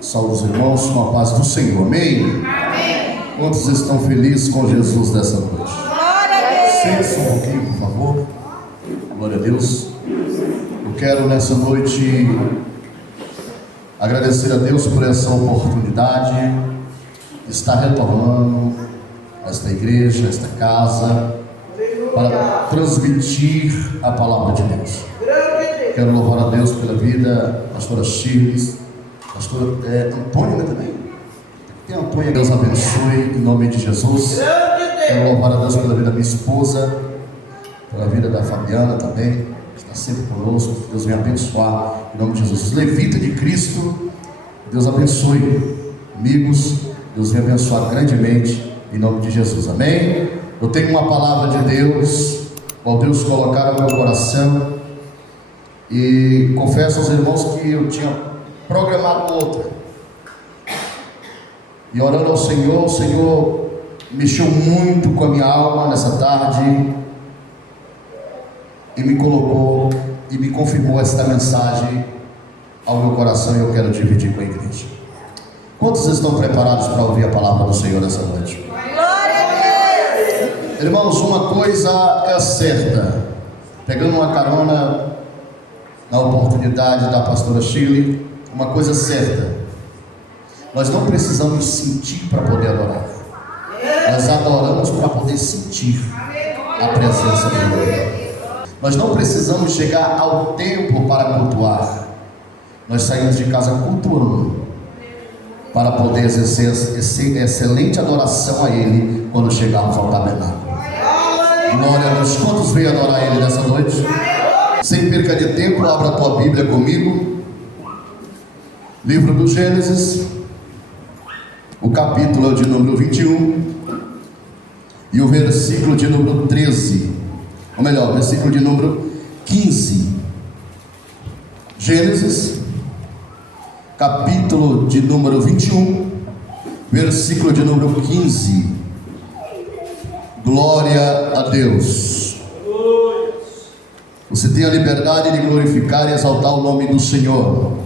Saúde os irmãos com a paz do Senhor, amém? Amém. Quantos estão felizes com Jesus dessa noite? Glória a Deus. Sente-se um pouquinho, por favor. Glória a Deus. Eu quero nessa noite agradecer a Deus por essa oportunidade de estar retornando a esta igreja, a esta casa, para transmitir a palavra de Deus. Quero louvar a Deus pela vida da pastora Shirley, pastora Antônia também. Tem Antônia, Deus abençoe em nome de Jesus. Quero louvar a Deus pela vida da minha esposa, pela vida da Fabiana também, que está sempre conosco. Deus venha abençoar em nome de Jesus. Os levitas de Cristo, Deus abençoe. Amigos, Deus venha abençoar grandemente em nome de Jesus, amém? Eu tenho uma palavra de Deus, qual Deus colocar no meu coração, e confesso aos irmãos que eu tinha programado outra, e orando ao Senhor, o Senhor mexeu muito com a minha alma nessa tarde, e me colocou, e me confirmou esta mensagem ao meu coração, e eu quero dividir com a igreja. Quantos estão preparados para ouvir a palavra do Senhor nessa noite? Irmãos, uma coisa é certa, pegando uma carona na oportunidade da pastora Shirley, uma coisa certa: nós não precisamos sentir para poder adorar, nós adoramos para poder sentir a presença de Deus. Nós não precisamos chegar ao templo para cultuar, nós saímos de casa cultuando para poder exercer excelente adoração a Ele quando chegarmos ao tabernáculo. Glória a Deus. Quantos veio adorar Ele nessa noite? Sem perca de tempo, abra a tua Bíblia comigo. Livro do Gênesis, o capítulo de número 21 e o versículo de número 13, ou melhor, versículo de número 15. Gênesis, capítulo de número 21, versículo de número 15. Glória a Deus. Você tem a liberdade de glorificar e exaltar o nome do Senhor.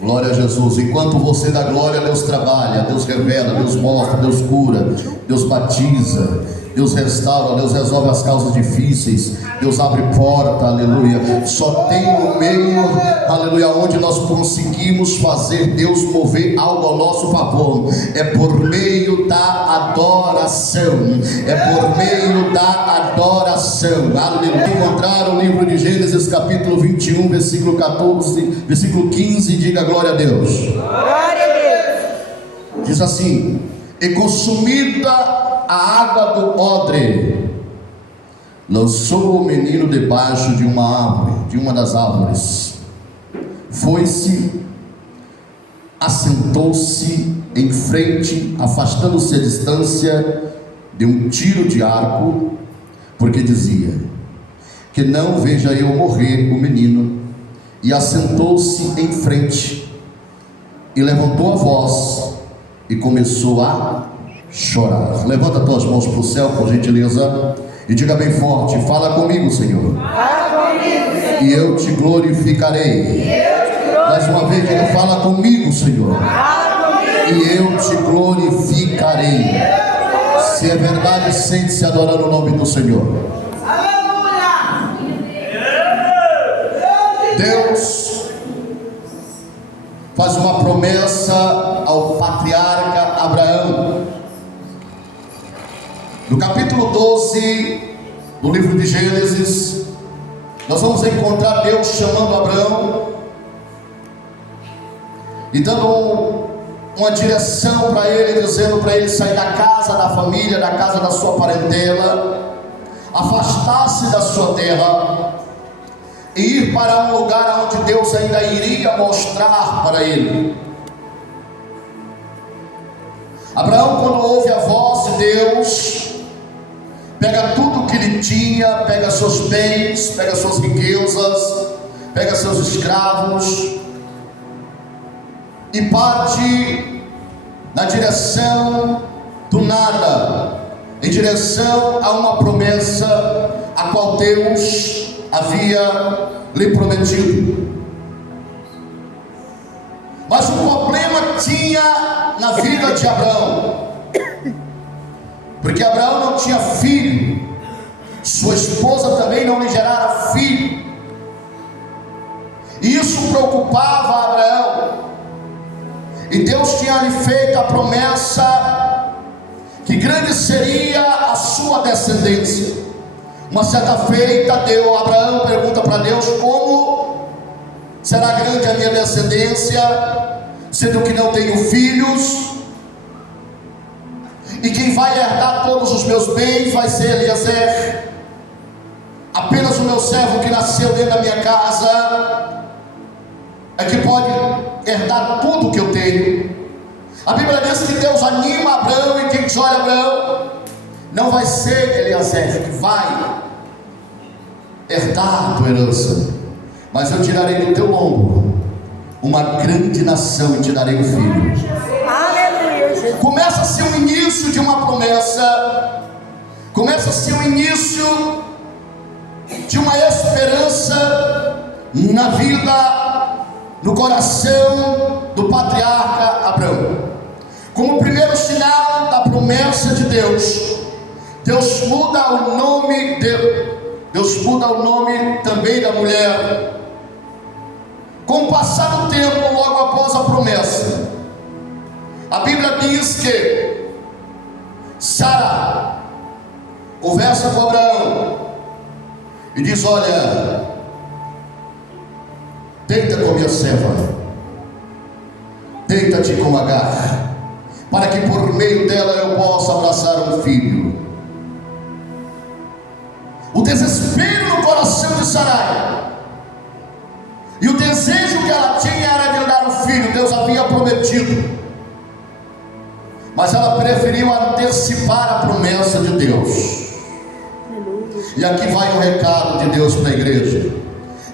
Glória a Jesus. Enquanto você dá glória, Deus trabalha, Deus revela, Deus mostra, Deus cura, Deus batiza, Deus restaura, Deus resolve as causas difíceis, Deus abre porta, aleluia. Só tem um meio, aleluia, onde nós conseguimos fazer Deus mover algo ao nosso favor, é por meio da adoração, é por meio da adoração, aleluia. Encontrar o livro de Gênesis capítulo 21, versículo 14, versículo 15, diga glória a Deus. Glória a Deus. Diz assim: e consumida a água do odre, lançou o menino debaixo de uma árvore, de uma das árvores, foi-se, assentou-se em frente, afastando-se a distância de um tiro de arco, porque dizia: que não veja eu morrer o menino. E assentou-se em frente e levantou a voz e começou a chorar. Levanta as tuas mãos para o céu, por gentileza, e diga bem forte: fala comigo, Senhor. Fala comigo, Senhor. E eu te glorificarei. Mais uma vez, diga: fala comigo, Senhor. Fala comigo. E eu te glorificarei. Se é verdade, sente-se adorando o nome do Senhor. Aleluia. Deus faz uma promessa ao patriarca Abraão. No capítulo 12 do livro de Gênesis, nós vamos encontrar Deus chamando Abraão e dando uma direção para ele, dizendo para ele sair da casa da família, da casa da sua parentela, afastar-se da sua terra e ir para um lugar onde Deus ainda iria mostrar para ele. Abraão, quando ouve a voz de Deus, pega tudo que ele tinha, pega seus bens, pega suas riquezas, pega seus escravos e parte na direção do nada, em direção a uma promessa a qual Deus havia lhe prometido. Mas o problema tinha na vida de Abraão, porque Abraão não tinha filho, sua esposa também não lhe gerara filho, e isso preocupava Abraão. E Deus tinha lhe feito a promessa que grande seria a sua descendência. Uma certa feita, Abraão pergunta para Deus: como será grande a minha descendência, sendo que não tenho filhos? E quem vai herdar todos os meus bens vai ser Eliezer. Apenas o meu servo que nasceu dentro da minha casa é que pode herdar tudo que eu tenho. A Bíblia diz que Deus anima Abraão e diz: olha, Abraão, não vai ser Eliezer que vai herdar a tua herança, mas eu tirarei do teu lombo uma grande nação e te darei um filho. Aleluia. Começa-se o início de uma promessa, começa-se o início de uma esperança na vida, no coração do patriarca Abraão. Como primeiro sinal da promessa de Deus, Deus muda o nome Deus muda o nome também da mulher. Com o passar do tempo, logo após a promessa, a Bíblia diz que Sara conversa com Abraão e diz: olha, deita com minha serva, deita-te com Agar, para que por meio dela eu possa abraçar um filho. O desespero no coração de Sarai e o desejo que ela tinha era de dar um filho. Deus havia prometido, mas ela preferiu antecipar a promessa de Deus. E aqui vai um recado de Deus para a igreja: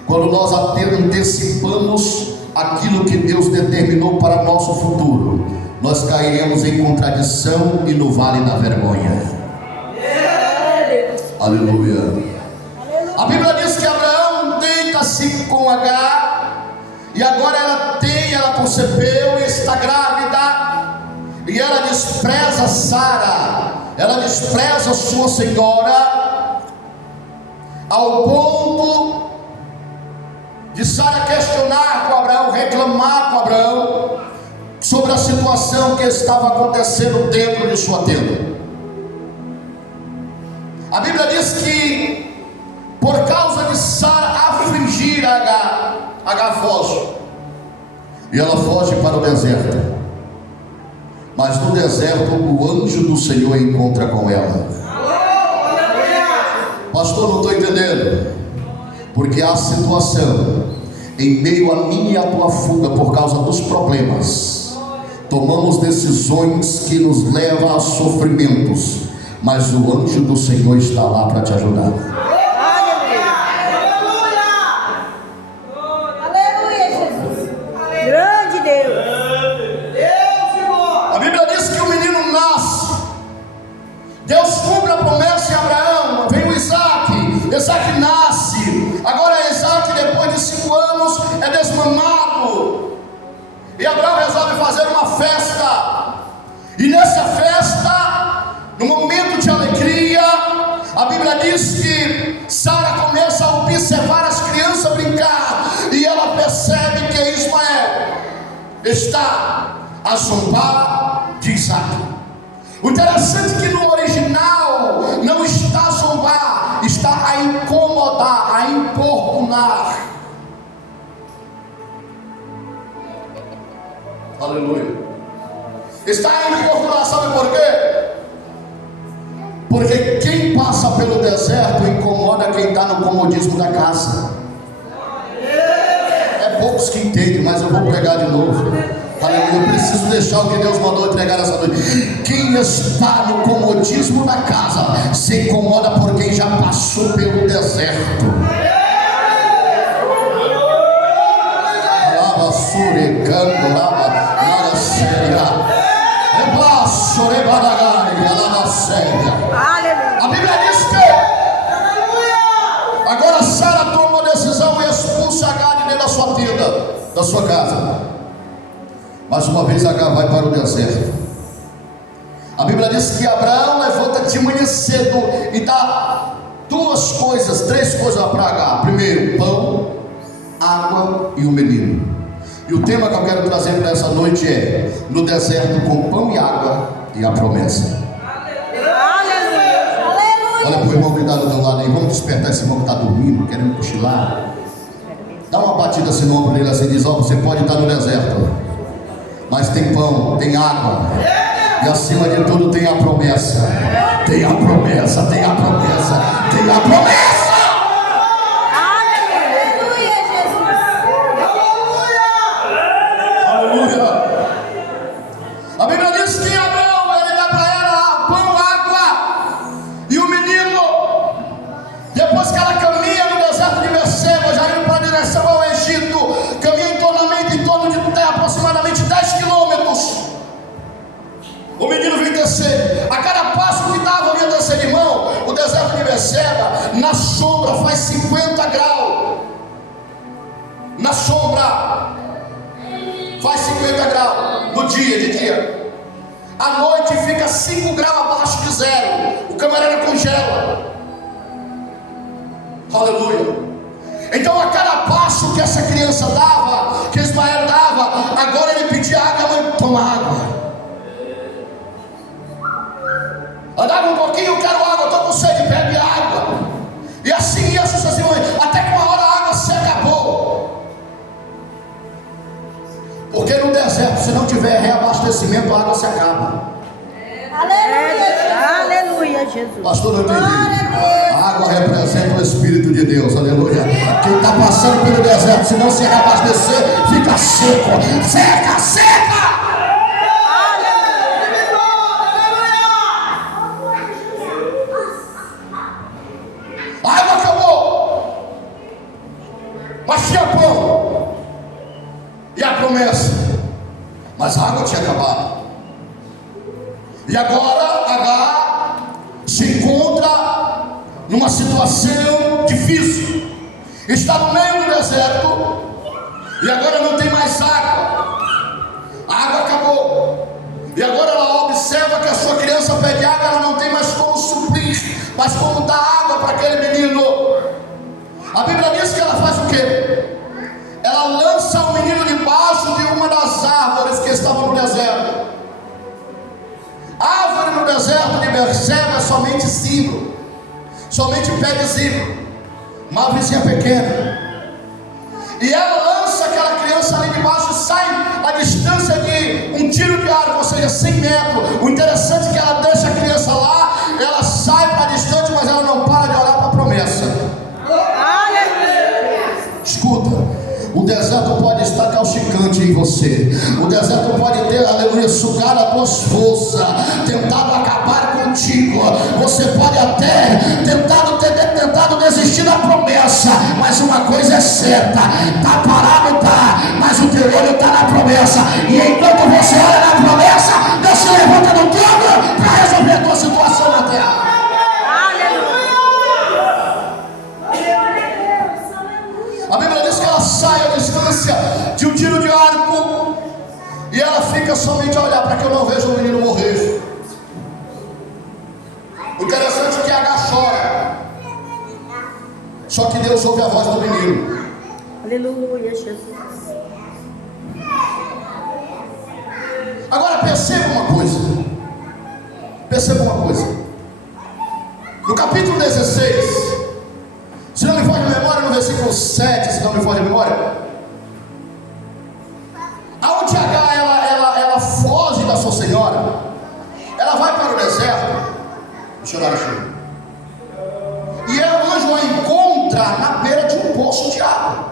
quando nós antecipamos aquilo que Deus determinou para nosso futuro, nós cairemos em contradição e no vale da vergonha. Aleluia. A Bíblia diz que Abraão deita-se com Agar, e agora ela concebeu e está grávida, e ela despreza Sara, ela despreza sua senhora, ao ponto de Sara questionar com Abraão, reclamar com Abraão sobre a situação que estava acontecendo dentro de sua tenda. A Bíblia diz que por causa de Sara afligir Agar foge, e ela foge para o deserto. Mas no deserto o anjo do Senhor encontra com ela. Pastor, não estou entendendo. Porque a situação, em meio a minha e a tua fuga por causa dos problemas, tomamos decisões que nos levam a sofrimentos, mas o anjo do Senhor está lá para te ajudar. Aleluia, Jesus. Grande Deus. A Bíblia diz que o menino nasce. Deus cumpre a promessa em Abraão. Vem o Isaac nasce. Agora Isaac, depois de 5 anos, é desmamado, e Abraão resolve fazer uma festa. E nessa festa, no momento de alegria, a Bíblia diz que Sara começa a observar as crianças brincar, e ela percebe que Ismael está a zombar de Isaac. O interessante é que no original não está a zombar, está a incomodar, a importunar. Aleluia. Está a importunar, sabe por quê? Porque quem passa pelo deserto incomoda quem está no comodismo da casa. É poucos que entendem, mas eu vou pregar de novo. Aleluia, eu preciso deixar o que Deus mandou entregar essa noite. Quem está no comodismo da casa se incomoda por quem já passou pelo deserto. Lava surecando, lava séria. Rebaixo, rebadagai, lava séria. A Bíblia diz que agora Sara toma uma decisão e expulsa Agar dentro da sua tenda, da sua casa. Mais uma vez Agar vai para o deserto. A Bíblia diz que Abraão levanta de manhã cedo e dá três coisas para Agar. Primeiro, pão, água e o menino. E o tema que eu quero trazer para essa noite é: no deserto com pão e água e a promessa. Olha para o irmão que está do meu lado aí. Vamos despertar esse irmão que está dormindo, querendo cochilar. Dá uma batida assim no ombro dele assim, diz: ó, você pode estar no deserto, mas tem pão, tem água, e acima de tudo tem a promessa. Tem a promessa, tem a promessa, tem a promessa. Aleluia, Jesus. Aleluia. A Bíblia diz que Abraão, ele dá para ela pão, água e o menino. Depois que ela caminha no deserto de Berseba, já indo para a direção ao Egito, caminha em torno de aproximadamente 10 quilômetros. O menino vem descer. A cada passo que dava, vinha descer, irmão. O deserto de Berseba, na sombra, faz 50 graus. Na sombra faz 50 graus no dia, de dia. À noite fica 5 graus abaixo de zero. O camarada congela. Aleluia. Então a cada passo que essa criança dava, que Ismael dava, agora ele pedia água. Mãe, toma água. Andava um pouquinho, eu quero água, estou com sede, bebe água. E assim ia sucessivamente, até que uma hora a água se acabou. Porque no deserto, se não tiver reabastecimento, a água se acaba. Aleluia, aleluia, Jesus. Pastor, não entendi. A água representa o Espírito de Deus, aleluia. Quem está passando pelo deserto, se não se reabastecer, fica seco, seca. A água acabou, mas tinha pão e a promessa, mas a água tinha acabado. E agora Agar se encontra numa situação difícil. Está no meio do deserto e agora não tem mais água. A água acabou. E agora ela observa que a sua criança pede água, ela não tem mais como suprir, mas como dar água para aquele menino. A Bíblia diz que ela faz o quê? Ela lança o menino debaixo de uma das árvores que estavam no deserto. A árvore no deserto de Berseba é somente zimbro, somente pé de zimbro, uma árvorezinha pequena. E ela lança aquela criança ali debaixo e sai a distância de um tiro de arco, ou seja, 100 metros. O interessante é que ela deixa a criança lá, ela sai para distante, mas ela não para de orar para a promessa. Escuta, o deserto pode estar causticante em você. O deserto pode ter, aleluia, sugado as tuas forças, tentado acabar contigo. Você pode até ter tentado desistir da promessa, mas uma coisa é certa: tá parado, tá, mas o teu olho está na promessa. E enquanto você olha na promessa, Deus se levanta do trono para resolver a tua situação na terra. A Bíblia diz que ela sai à distância de um tiro de arco e ela fica somente a olhar para que eu não veja o menino morrer. O interessante é que Agar chora, só que Deus ouve a voz do menino. Aleluia, Jesus. Agora perceba uma coisa. No capítulo 16, se não me foge de memória, no versículo 7, se não me foge de memória, aonde Agar ela foge da sua senhora, ela vai para o deserto. Deixa eu dar aqui. E o anjo a encontra na beira de um poço de água.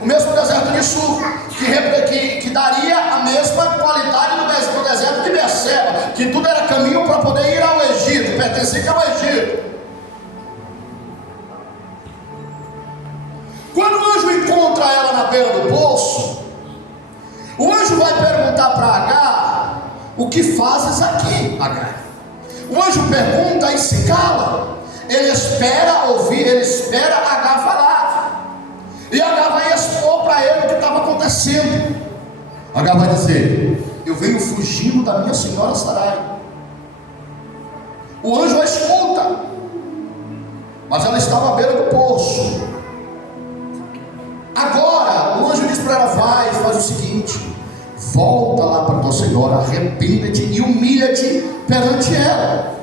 O mesmo deserto de Sur, que daria a mesma qualidade do deserto de Berseba, que tudo era caminho para poder ir ao Egito, pertencia ao Egito. Quando o anjo encontra ela na beira do poço, o anjo vai perguntar para Agar: o que fazes aqui, Agar? O anjo pergunta e se cala. Ele espera Agar falar. E Agar vai expor para ele o que estava acontecendo. Agar vai dizer: eu venho fugindo da minha senhora Sarai. O anjo a escuta, mas ela estava à beira do poço. Agora o anjo diz para ela: vai, faz o seguinte, volta lá para tua senhora, arrependa-te e humilha-te perante ela.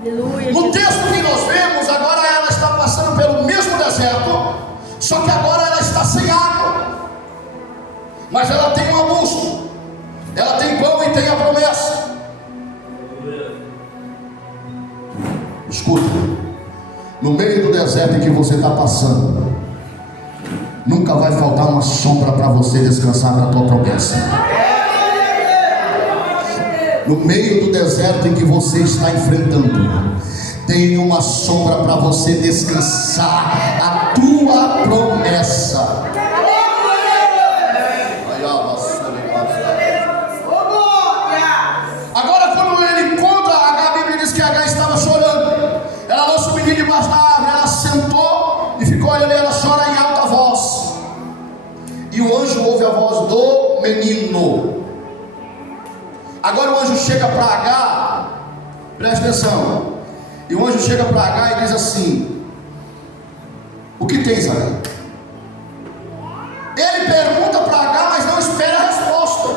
Aleluia, No Jesus. texto que nós vemos, agora ela está passando pelo mesmo deserto, só que agora ela está sem água, mas ela tem um arbusto, ela tem pão e tem a promessa. Escuta, no meio do deserto em que você está passando, nunca vai faltar uma sombra para você descansar na tua promessa. No meio do deserto em que você está enfrentando, tem uma sombra para você descansar a tua promessa. Agora, quando ele encontra Agar, a Bíblia diz que Agar estava chorando. Ela lança o menino debaixo da árvore, ela sentou e ficou olhando, e ela chora em alta voz. E o anjo ouve a voz do menino. Agora o anjo chega para Agar, presta atenção. E o anjo chega para Agar e diz assim: o que tens, Agar? Ele pergunta para Agar, mas não espera a resposta.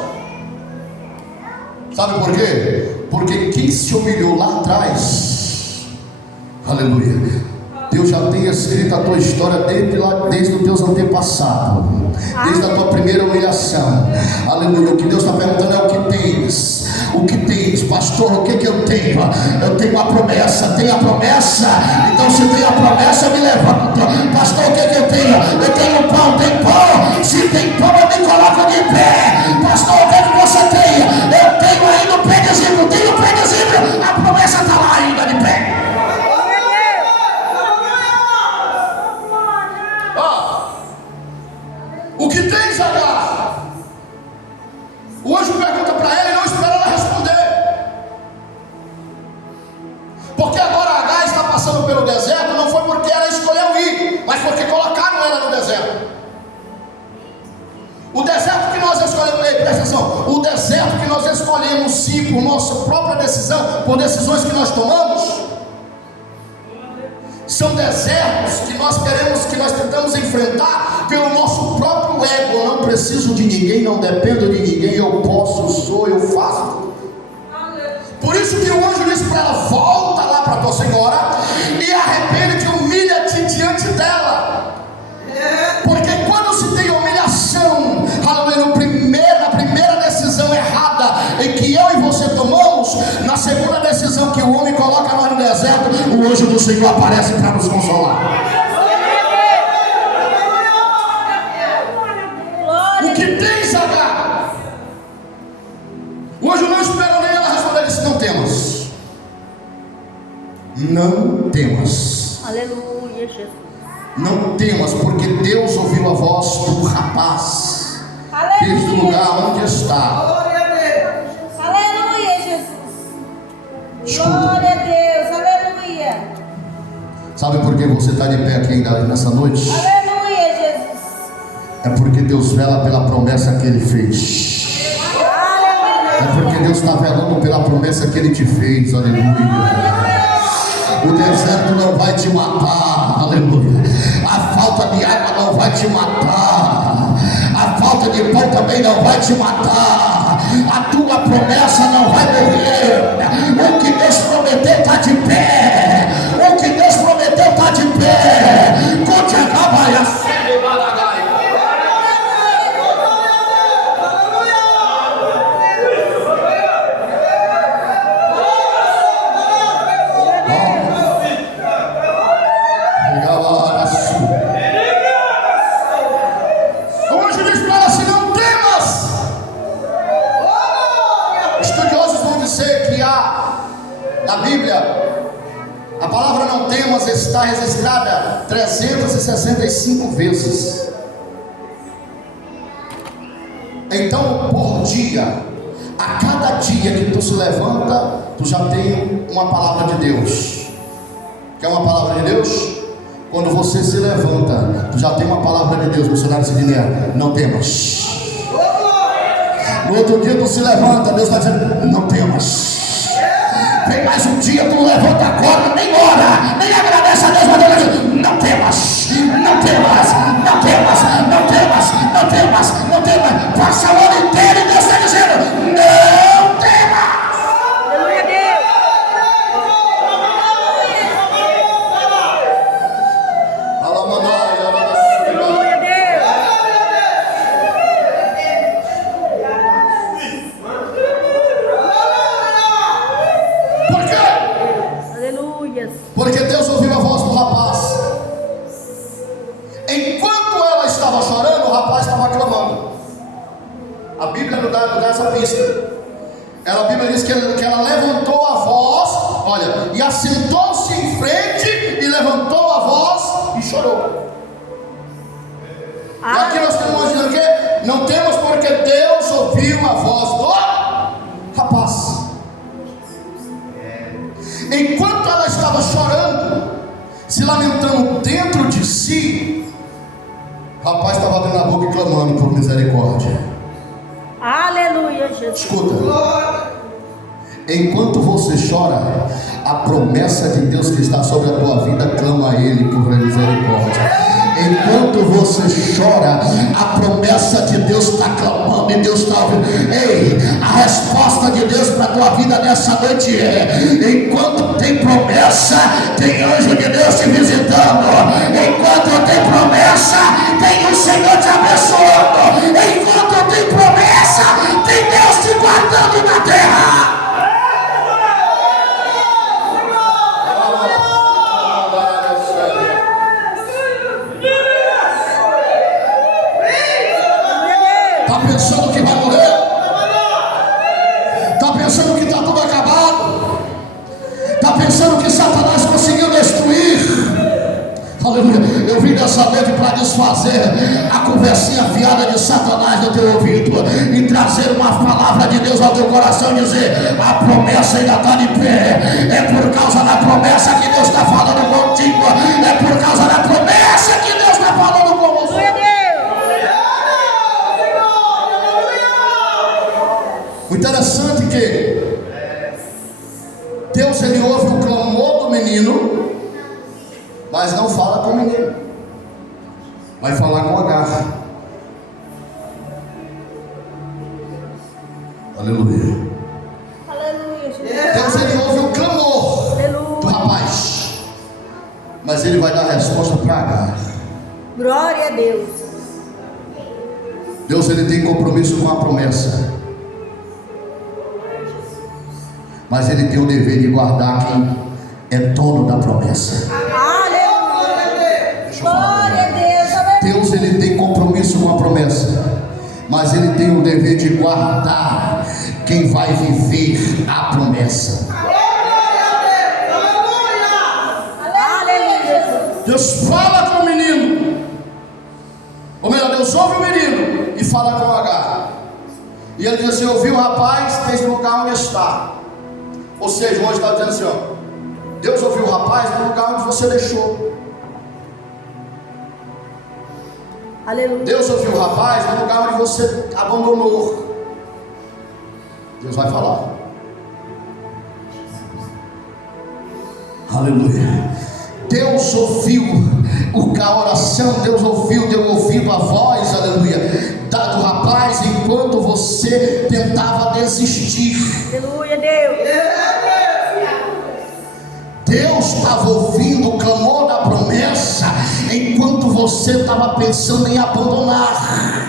Sabe por quê? Porque quem se humilhou lá atrás, aleluia, Deus já tem escrito a tua história desde os teus antepassados, desde a tua primeira humilhação. Aleluia. O que Deus está perguntando é: o que tens? O que tens, pastor? O que eu tenho? Eu tenho uma promessa. Tem a promessa? Então, se tem a promessa, me levanta. Pastor, o que eu tenho? Eu tenho pão. Tem pão? Se tem pão, eu me coloco de pé. Pastor, o que você tem? Eu tenho ainda o pé de zimbro. Tenho o pé de zimbro. A promessa está lá ainda de pé. O que tens, Agar? O anjo pergunta para ela e não espera ela responder. Porque agora Agar está passando pelo deserto, não foi porque ela escolheu ir, mas porque colocaram ela no deserto. O deserto que nós escolhemos, presta atenção, o deserto que nós escolhemos sim por nossa própria decisão, por decisões que nós tomamos, são desertos que nós queremos, que nós tentamos enfrentar pelo nosso próprio ego. Eu não preciso de ninguém, não dependo de ninguém, eu posso, sou, eu faço. Por isso que o anjo disse para ela: volta lá para tua senhora e arrepende-te, humilha-te diante dela. Porque quando se tem humilhação, aleluia, na primeira decisão errada em que eu e você tomamos, na segunda decisão que o homem coloca nós no deserto, o anjo do Senhor aparece para nos consolar. O que tens, Agar? O anjo não esperou nem ela responder, ele disse: não temas. Não temas. Aleluia, Jesus. Não temas, porque Deus ouviu a voz do rapaz desde o lugar onde está. Aleluia, Jesus. Escuta. Glória a Deus, aleluia. Sabe por que você está de pé aqui ainda nessa noite? Aleluia, Jesus. É porque Deus vela pela promessa que Ele fez. É porque Deus está velando pela promessa que Ele te fez. Aleluia. O deserto não vai te matar. Aleluia. A falta de água não vai te matar. A falta de pão também não vai te matar. A tua promessa não vai morrer. O que Deus prometeu está de pé. O que Deus prometeu está de pé. Conte a cabaia. O anjo diz para ela assim: não temas. Estudiosos vão dizer que na Bíblia a palavra não temas está registrada 365 vezes. Então, por dia, a cada dia que tu se levanta, tu já tem uma palavra de Deus. Quer uma palavra de Deus? Quando você se levanta, tu já tem uma palavra de Deus. Missionário Sidney, não temas. No outro dia tu se levanta, Deus está dizendo: não temas. Vem mais um dia, tu levanta a corda, nem ora, nem agradece a Deus, mas Deus está dizendo: não temas, não temas, não temas, não temas, não temas, não temas. Passa o ano inteiro e Deus está dizendo: não temas. Aleluia, Deus. Aleluia, Deus. Por quê? Aleluia. Porque Deus ouviu a voz do rapaz. Enquanto ela estava chorando, o rapaz estava clamando. A Bíblia não dá essa pista. A Bíblia diz que ela levantou a voz, olha, e assentou-se em frente e levantou a voz e chorou. E aqui nós temos dizendo que não temos, porque Deus ouviu a voz do rapaz. Enquanto ela estava chorando, se lamentando dentro de si, o rapaz estava abrindo a boca e clamando por misericórdia. Aleluia, Jesus. Escuta, enquanto você chora, a promessa de Deus que está sobre a tua vida clama a Ele por misericórdia. Enquanto você chora, a promessa de Deus está clamando e Deus está ouvindo. Ei, a resposta de Deus para a tua vida nessa noite é: enquanto tem promessa, tem anjo de Deus te visitando. Enquanto tem promessa, tem o Senhor te abençoando. Enquanto tem promessa, tem Deus te guardando na terra. Está pensando que vai morrer? Está pensando que está tudo acabado? Está pensando que Satanás conseguiu destruir? Aleluia. Eu vim dessa noite para desfazer a conversinha fiada de Satanás no teu ouvido e trazer uma palavra de Deus ao teu coração e dizer: a promessa ainda está de pé. É por causa da promessa que Deus está falando contigo. É por causa da promessa que Deus está falando com você. Aleluia, Deus. O interessante é que Deus, ele ouve o clamor do menino, mas não fala com o menino, vai falar com Agar. Aleluia. Aleluia, Jesus. Deus, ele ouve o clamor do rapaz, mas ele vai dar a resposta para Agar. Glória a Deus. Deus, ele tem compromisso com a promessa, mas ele tem o dever de guardar quem é dono da promessa. Aleluia. Deixa eu falar. Glória a Deus. Aleluia. Deus, ele tem compromisso com a promessa, mas ele tem o dever de guardar quem vai viver a promessa. Aleluia, Jesus. Deus fala com o menino, ou melhor, Deus ouve o menino e fala com Agar. E ele diz assim: ouviu o rapaz desde o lugar onde está. Ou seja, hoje está dizendo assim, ó, Deus ouviu o rapaz no lugar onde você deixou. Aleluia. Deus ouviu o rapaz no lugar onde você abandonou. Deus vai falar. Aleluia. Deus ouviu a oração, Deus ouviu, deu ouvido a voz, aleluia, do rapaz enquanto você tentava desistir. Aleluia, Deus. Deus estava ouvindo o clamor da promessa enquanto você estava pensando em abandonar.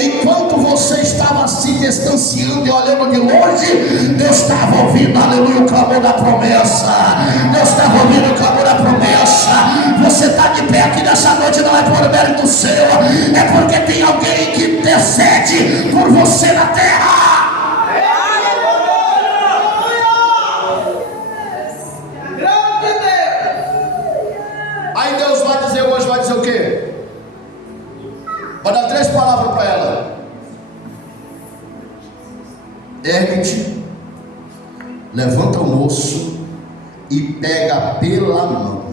Enquanto você estava se distanciando e olhando de longe, Deus estava ouvindo, aleluia, o clamor da promessa. Deus estava ouvindo o clamor da promessa. Você está de pé aqui nessa noite, não é por mérito seu, é porque tem alguém que intercede por você na terra. Aí Deus vai dizer hoje, vai dizer o quê? Vai dar 3 palavras para ela: ergue-te, levanta o moço e pega pela mão.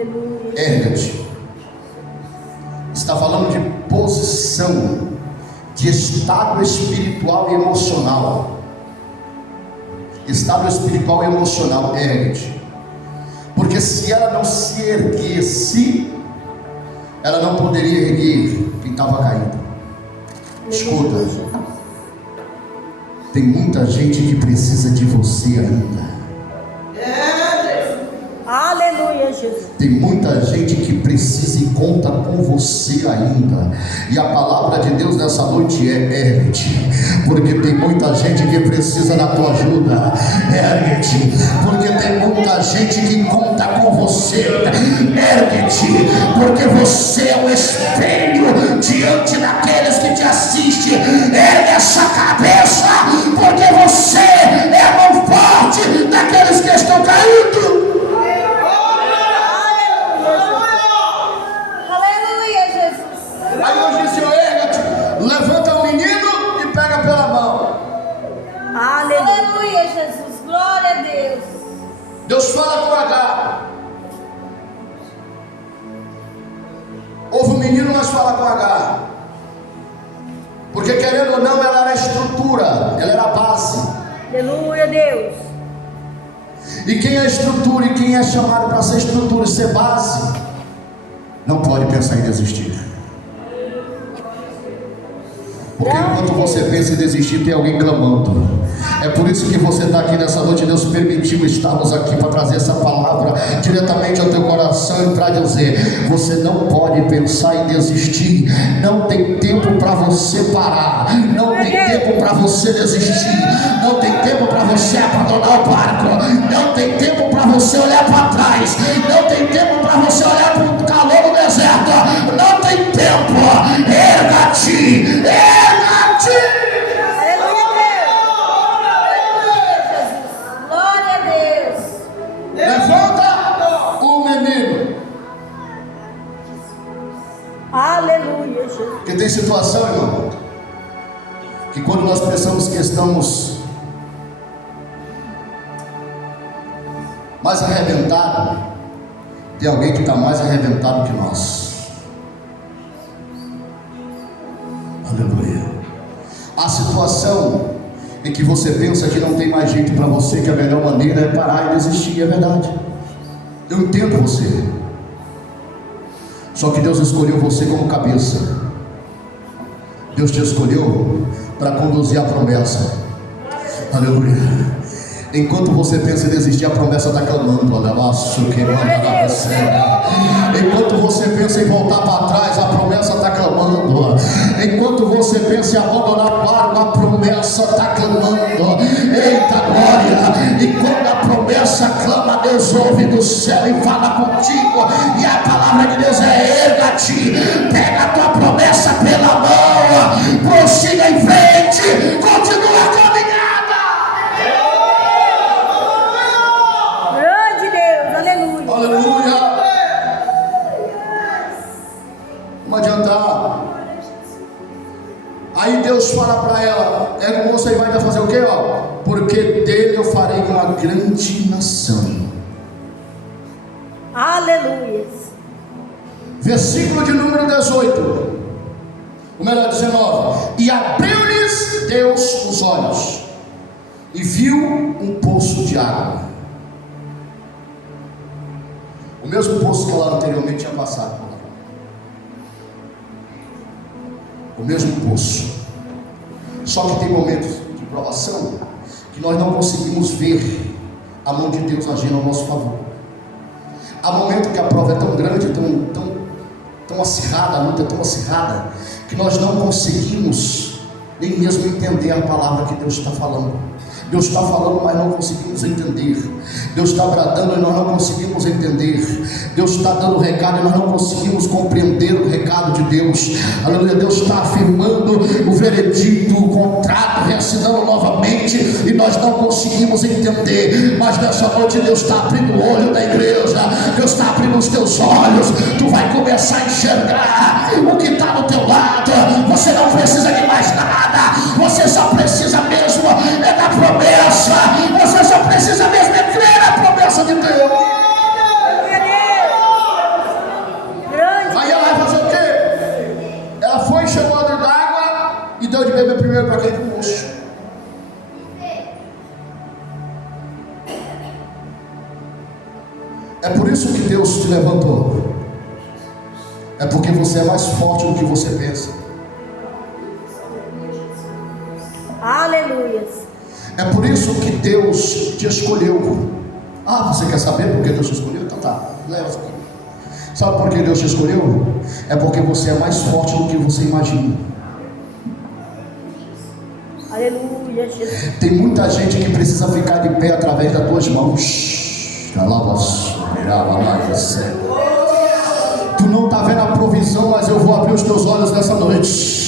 Aleluia. Erga-te. Está falando de posição, de estado espiritual e emocional. Estado espiritual e emocional. Erga-te. Porque se ela não se erguesse, ela não poderia erguer quem estava caído. Escuta, tem muita gente que precisa de você ainda. Aleluia, Jesus. Tem muita gente que precisa e conta com você ainda. E a palavra de Deus nessa noite é: ergue-te. Porque tem muita gente que precisa da tua ajuda. Ergue-te. Porque tem muita gente que conta com você. Ergue-te. Porque você é um espelho diante daqueles que te assistem. Ergue essa cabeça. Porque você é a mão forte daqueles que estão caindo. Aí eu disse: erga-te, levanta o menino e pega pela mão. Aleluia, Jesus. Glória a Deus. Deus fala com H. Houve um menino, mas fala com H. Porque querendo ou não, ela era a estrutura, ela era a base. Aleluia, Deus. E quem é estrutura e quem é chamado para ser estrutura e ser base, não pode pensar em desistir. Porque enquanto você pensa em desistir, tem alguém clamando. É por isso que você está aqui nessa noite. Deus permitiu estarmos aqui para trazer essa palavra diretamente ao teu coração e para dizer: você não pode pensar em desistir. Não tem tempo para você parar. Não tem tempo para você desistir. Não tem tempo para você abandonar o barco. Não tem tempo para você olhar para trás. Não tem tempo para você olhar para o calor do deserto. Não tem tempo. Erga-te. Erga-te. Levanta o menino. Aleluia, Jesus. Porque tem situação, irmão, que quando nós pensamos que estamos mais arrebentados, tem alguém que está mais arrebentado que nós. Aleluia. A situação em que você pensa que não tem mais jeito para você, que a melhor maneira é parar e desistir, é verdade. Eu entendo você. Só que Deus escolheu você como cabeça. Deus te escolheu para conduzir a promessa. Aleluia. Enquanto você pensa em desistir, a promessa está clamando. Enquanto você pensa em voltar para trás, a promessa está clamando. Enquanto você pensa em abandonar o barco, a promessa está clamando. Eita glória! E quando a promessa clama, Deus ouve do céu e fala contigo. E a palavra de Deus é: erga-te, pega a tua promessa pela mão, prossiga em frente, continua a caminhada. Aleluia. Não adiantar. Aí Deus fala para ela: é com você e vai fazer o quê? Porque dele eu farei uma grande nação. Aleluia. Versículo de número 18. O melhor, 19. E abriu-lhes Deus os olhos e viu um poço de água. O mesmo poço que ela anteriormente tinha passado. O mesmo poço. Só que tem momentos de provação que nós não conseguimos ver a mão de Deus agindo ao nosso favor. Há momentos que a prova é tão grande, tão acirrada, a luta é tão acirrada, que nós não conseguimos nem mesmo entender a palavra que Deus está falando. Deus está falando, mas não conseguimos entender. Deus está bradando e nós não conseguimos entender. Deus está dando o recado e nós não conseguimos compreender o recado de Deus. Aleluia. Deus está afirmando o veredito, o contrato, reassinando novamente, e nós não conseguimos entender. Mas nessa noite Deus está abrindo o olho da igreja. Deus está abrindo os teus olhos. Tu vai começar a enxergar o que está do teu lado. Você não precisa de mais nada. Você só precisa mesmo é da promessa. Você só precisa mesmo é crer na promessa de Deus. cair no moço. É por isso que Deus te levantou. É porque você é mais forte do que você pensa. Aleluia. É por isso que Deus te escolheu. Ah, você quer saber por que Deus te escolheu? Então tá, leva isso aqui. Sabe por que Deus te escolheu? É porque você é mais forte do que você imagina. Aleluia, Jesus. Tem muita gente que precisa ficar de pé através das tuas mãos. Tu não está vendo a provisão, mas eu vou abrir os teus olhos nessa noite.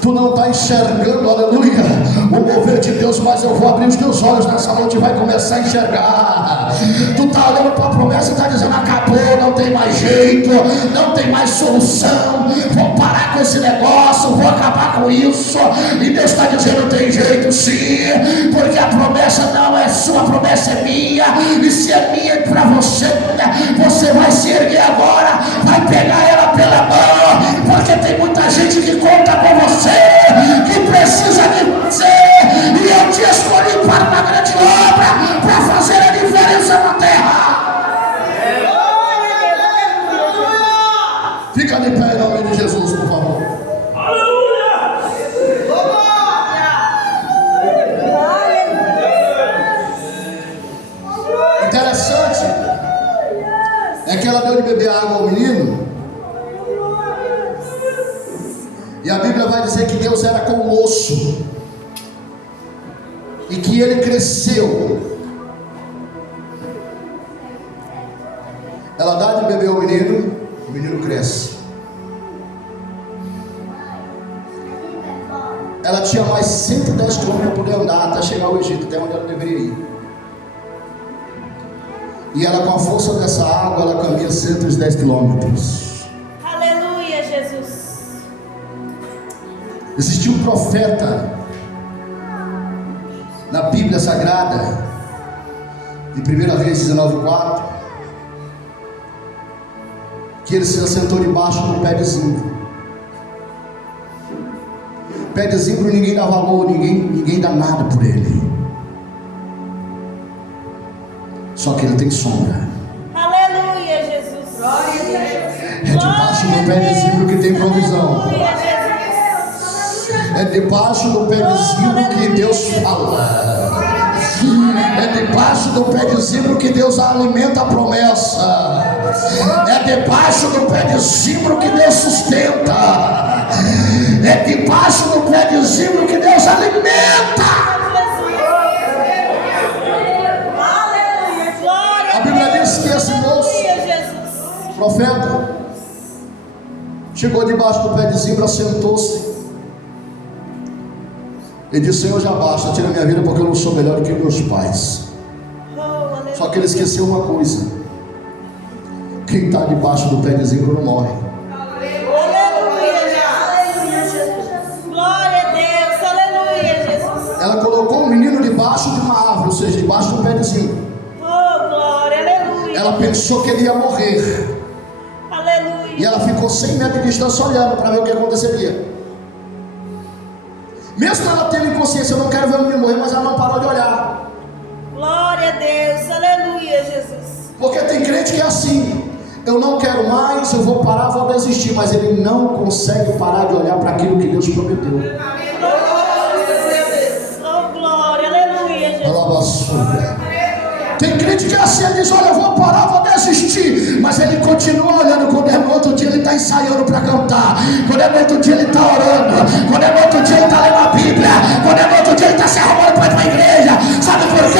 Tu não está enxergando, aleluia, o mover de Deus, mas eu vou abrir os teus olhos nessa noite e vai começar a enxergar. Tu está olhando para a promessa e está dizendo: acabou, não tem mais jeito, não tem mais solução, vou parar com esse negócio, vou acabar com isso. E Deus está dizendo: tem jeito sim, porque a promessa não é sua, a promessa é minha. E se é minha para você, você vai se erguer agora, vai pegar ela pela mão, porque tem muita gente que conta com você, que precisa de você, e eu te escolhi para uma grande obra, para fazer a diferença na terra. Fica de pé em nome de Jesus, por favor. Interessante é que ela deu de beber água ao menino. E a Bíblia vai dizer que Deus era com o moço e que ele cresceu. Ela dá de beber ao menino, o menino cresce. Ela tinha mais 110 quilômetros para poder andar até chegar ao Egito, até onde ela deveria ir. E ela, com a força dessa água, ela caminha 110 quilômetros. Aleluia, Jesus. Existia um profeta na Bíblia Sagrada, em 1 Reis 19:4, que ele se assentou debaixo do pé de zimbro. Pé de zimbro ninguém dá valor, ninguém dá nada por ele. Só que ele tem sombra. Aleluia, Jesus. Glória a Deus. É debaixo do pé de zimbro que tem provisão. Aleluia, Jesus. É debaixo do pé de zimbro que Deus fala. É debaixo do pé de zimbro que Deus alimenta a promessa. É debaixo do pé de zimbro que Deus sustenta. É debaixo do pé de zimbro que Deus alimenta. A Bíblia diz que esse moço, profeta, chegou debaixo do pé de zimbro, assentou-se. Ele disse: Senhor, já basta, tira minha vida, porque eu não sou melhor do que meus pais. Só que ele esqueceu uma coisa: quem está debaixo do pé de zimbro não morre. Aleluia, Jesus. Glória a Deus. Aleluia, Jesus. Ela colocou o menino debaixo de uma árvore, ou seja, debaixo do pé de zimbro. Oh, glória, aleluia. Ela pensou que ele ia morrer. Aleluia. E ela ficou 100 metros de distância olhando para ver o que aconteceria. Mesmo ela tendo consciência: eu não quero ver o menino morrer, mas ela não parou de olhar. Glória a Deus. Aleluia, Jesus. Porque tem crente que é assim: eu não quero mais, eu vou parar, vou desistir. Mas ele não consegue parar de olhar para aquilo que Deus prometeu. Oh, glória, aleluia, Jesus. Tem crente que é assim, ele diz: olha, eu vou parar, vou desistir. Mas ele continua olhando. Quando é no outro dia ele está ensaiando para cantar. Quando é no outro dia ele está orando. Quando é no outro dia ele está lendo a Bíblia. Quando é no outro dia ele está se arrumando para ir para a igreja. Sabe por quê?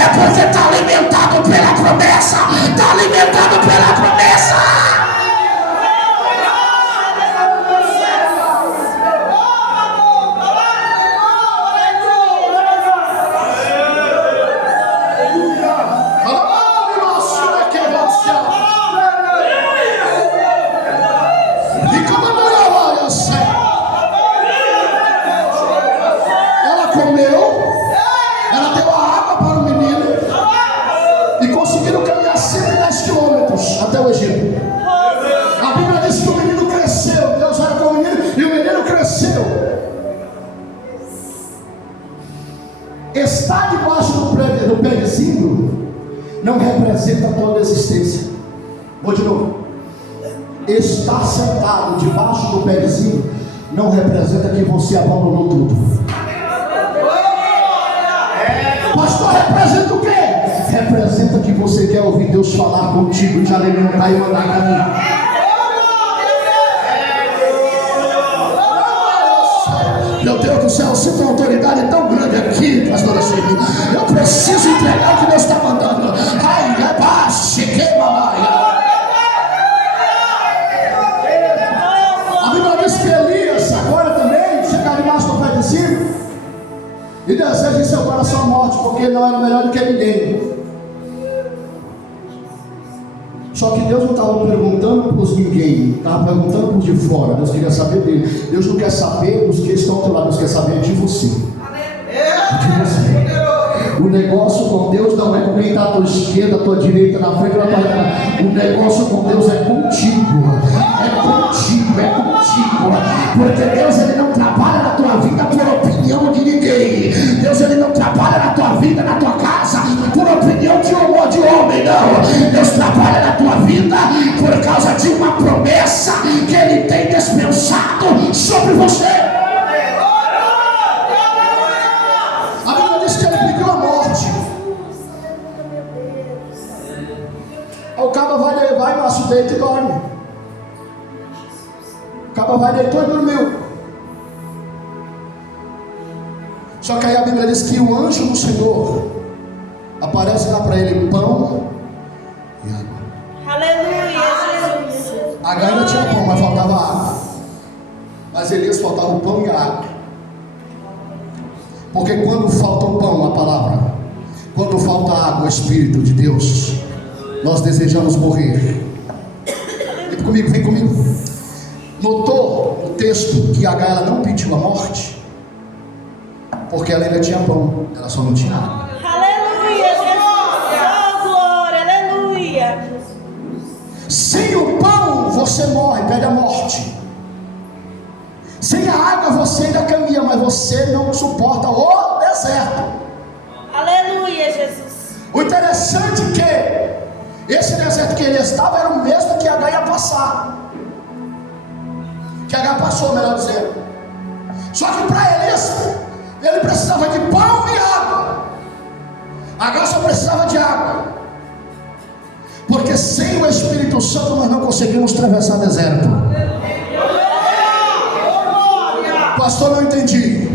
É porque está alimentado pela promessa. Está alimentado pela promessa. Ela comeu, ela deu a água para o menino e conseguiram caminhar 110 quilômetros até o Egito. A Bíblia diz que o menino cresceu. Deus era com o menino e o menino cresceu. não representa toda a existência. Vou de novo. Estar sentado debaixo do pé vizinho não representa que você abandonou tudo. Pastor, representa o quê? Representa que você quer ouvir Deus falar contigo, te alimentar e mandar caminho. Meu Deus do céu, eu sinto uma autoridade tão grande aqui, pastora Chile. Eu preciso entregar o que Deus está mandando. Ai, rebaixe, queima, a Bíblia diz que Elias agora também chega debaixo do pé de cima e deseja em seu coração a morte, porque ele não era melhor do que ninguém. Só que Deus não estava perguntando para os ninguém, estava perguntando para os de fora. Deus queria saber dele. Deus não quer saber dos que estão ao teu lado, Deus quer saber de você. De você. O negócio com Deus não é com quem está à tua esquerda, à tua direita, na frente da tua direita. O negócio com Deus é contigo. É contigo, é contigo. Porque Deus, ele não trabalha na tua vida por opinião de ninguém. Deus, ele não trabalha na tua vida, na tua casa, por opinião de homem, não. Deus trabalha na tua vida por causa de uma promessa que ele tem dispensado sobre você. A Bíblia diz que ele pediu a morte. O cabo vai, maço, deita e dorme. O cabo vai, deitou e dormiu. Só que aí a Bíblia diz que o anjo do Senhor aparece lá para ele pão e água. Aleluia, Jesus. Agar ainda tinha pão, mas faltava água. Mas Elias faltava o pão e a água. Porque quando falta o pão, a palavra, quando falta a água, o Espírito de Deus, nós desejamos morrer. Vem comigo, vem comigo. Notou no texto que Agar ela não pediu a morte? Porque ela ainda tinha pão, ela só não tinha água. Aleluia, Jesus. Oh, glória, aleluia. Sem o pão você morre, pede a morte. Sem a água você ainda caminha, mas você não suporta o deserto. Aleluia, Jesus. O interessante é que esse deserto que ele estava era o mesmo que Agar ia passar. Que Agar passou, melhor dizendo. Só que para Elias, ele precisava de pão e água. Agar só precisava de água. Porque sem o Espírito Santo nós não conseguimos atravessar deserto. Pastor, não entendi.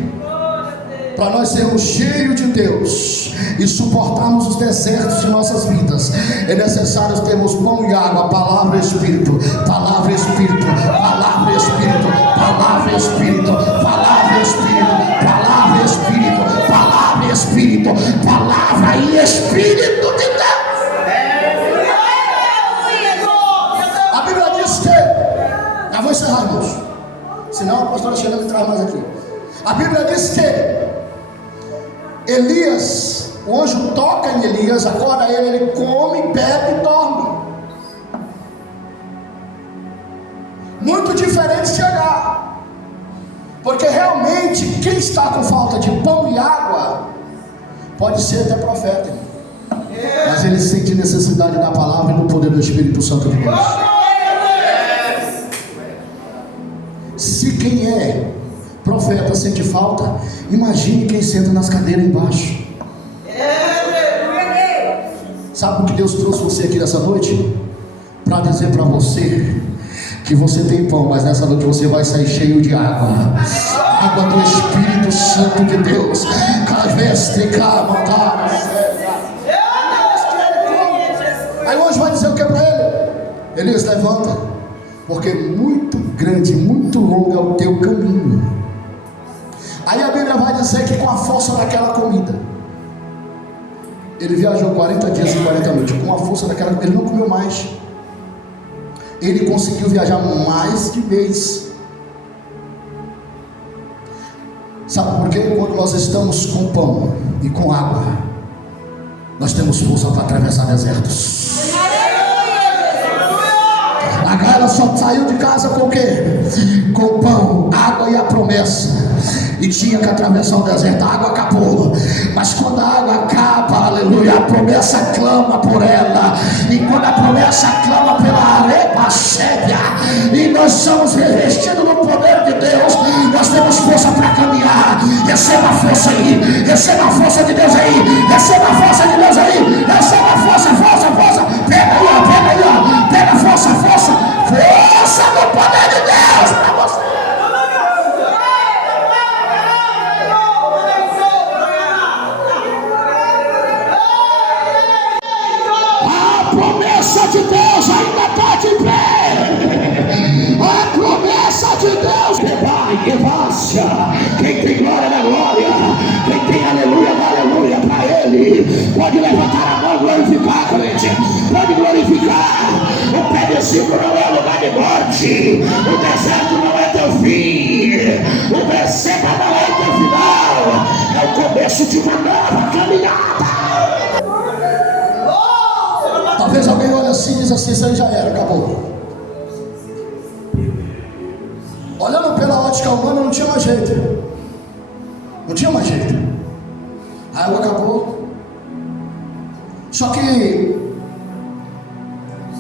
Para nós sermos cheios de Deus e suportarmos os desertos de nossas vidas, é necessário termos pão e água, palavra e Espírito, palavra e Espírito, palavra e Espírito, palavra e Espírito, palavra e Espírito, palavra e Espírito, palavra e Espírito, palavra e Espírito de Deus. A Bíblia diz que, já vou encerrar, irmãos, senão a pastora Sheila me traz mais aqui. A Bíblia diz que Elias, o anjo toca em Elias, acorda ele, ele come, bebe e dorme. Muito diferente de Agar. Porque realmente quem está com falta de pão e água pode ser até profeta, mas ele sente necessidade da palavra e do poder do Espírito Santo de Deus. Se quem é profeta sente falta, imagine quem senta nas cadeiras embaixo. Sabe o que Deus trouxe você aqui nessa noite? Para dizer para você que você tem pão, mas nessa noite você vai sair cheio de água. Água do Espírito Santo de Deus. Aí o anjo vai dizer o que para ele? Elias, levanta, porque muito grande, muito longo é o teu caminho. Aí a Bíblia vai dizer que com a força daquela comida, ele viajou 40 dias e 40 noites. Com a força daquela comida, ele não comeu mais. Ele conseguiu viajar mais de vez. Sabe por quê? Quando nós estamos com pão e com água, nós temos força para atravessar desertos. Agar ela só saiu de casa com o quê? Com pão, água e a promessa. e tinha que atravessar o deserto. A água acabou, mas quando a água acaba, aleluia, a promessa clama por ela. E quando a promessa clama pela arepa sébia, e nós somos revestidos no poder de Deus, nós temos força para caminhar. Receba a força aí, receba a força de Deus aí, receba a força de Deus aí, receba a força, força, força. Pega aí, ó, pega aí, ó, pega força, força, força do poder de Deus para você. A promessa de Deus ainda está de pé. A promessa de Deus que vai, que vacia. Quem tem glória da glória, quem tem aleluia da aleluia para Ele, pode levantar a mão e glorificar, crente. Pode glorificar. O pé de cima não é lugar de morte. O deserto não é teu fim. O Beceba não é teu final. É o começo de uma nova caminhada. Talvez alguém olhe assim e diz assim: isso aí já era, acabou. Olhando pela ótica humana, não tinha mais jeito. Não tinha mais jeito. A água acabou. Só que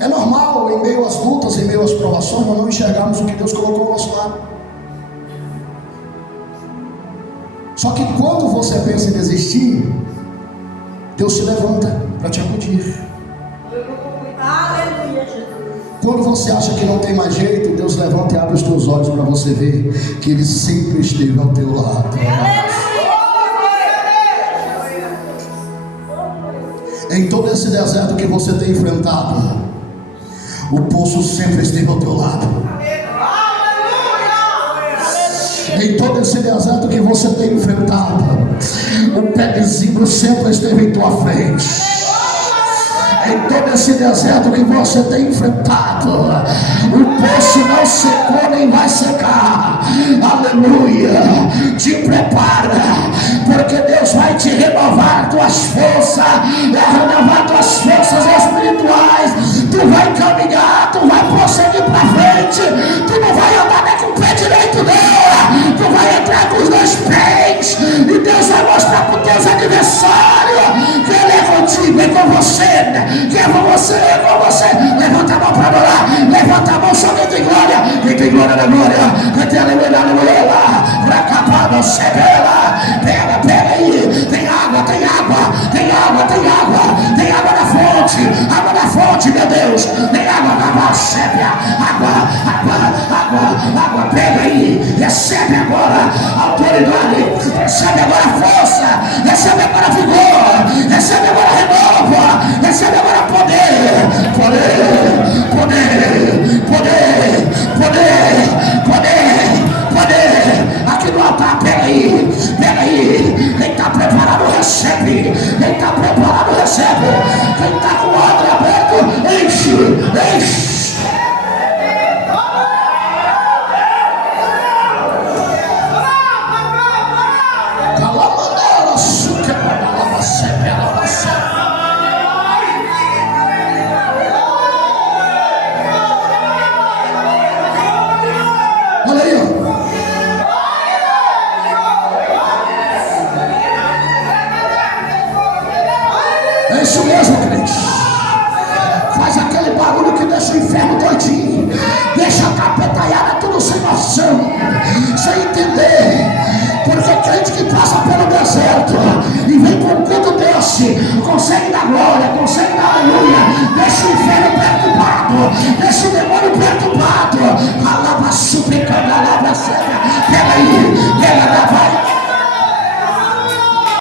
é normal, em meio às lutas, em meio às provações, nós não enxergarmos o que Deus colocou ao nosso lado. Só que quando você pensa em desistir, Deus se levanta para te acudir. Aleluia, Jesus. Quando você acha que não tem mais jeito, Deus levanta e abre os teus olhos para você ver que Ele sempre esteve ao teu lado. Em todo esse deserto que você tem enfrentado, o poço sempre esteve ao teu lado. Em todo esse deserto que você tem enfrentado, o pé de zimbro sempre esteve em tua frente. Em todo esse deserto que você tem enfrentado, o poço não secou nem vai secar. Aleluia. Te prepara, porque Deus vai te renovar tuas forças, renovar tuas forças espirituais. Tu vai caminhar, tu vai prosseguir para frente. Tu não vai andar nem com o pé direito não, tu vai entrar com os dois pés, e Deus vai mostrar para os teus adversários que Ele é contigo, é com você. Que é com você, é com você. Levanta a mão para adorar. Levanta a mão, só quem tem glória. Quem tem glória da glória. Quem tem aleluia, aleluia lá. Pra capar, você pega. Pega, pega aí. Tem água, tem água. Tem água, tem água. Tem água na fonte. Água na fonte, meu Deus. Tem água na sépia. Água, água, água, água. Pega aí. Recebe agora autoridade. Recebe agora força. Recebe agora vigor. Recebe agora renovo. Recebe agora poder, poder, poder, poder, poder, poder, poder. Aqui no altar, pega aí, pega aí. Quem está preparado, recebe. Quem está preparado, recebe. Quem está com o odre aberto, enche, enche. Calamanela, suca, ela recebe, ela recebe. Olha aí, ó. É isso mesmo, crente. Faz aquele barulho que deixa o inferno doidinho. Deixa a capetaiada tudo sem noção, sem entender. Porque crente que passa pelo deserto e vem com um culto desse, consegue dar glória, consegue dar aleluia. Deixa o inferno perturbado.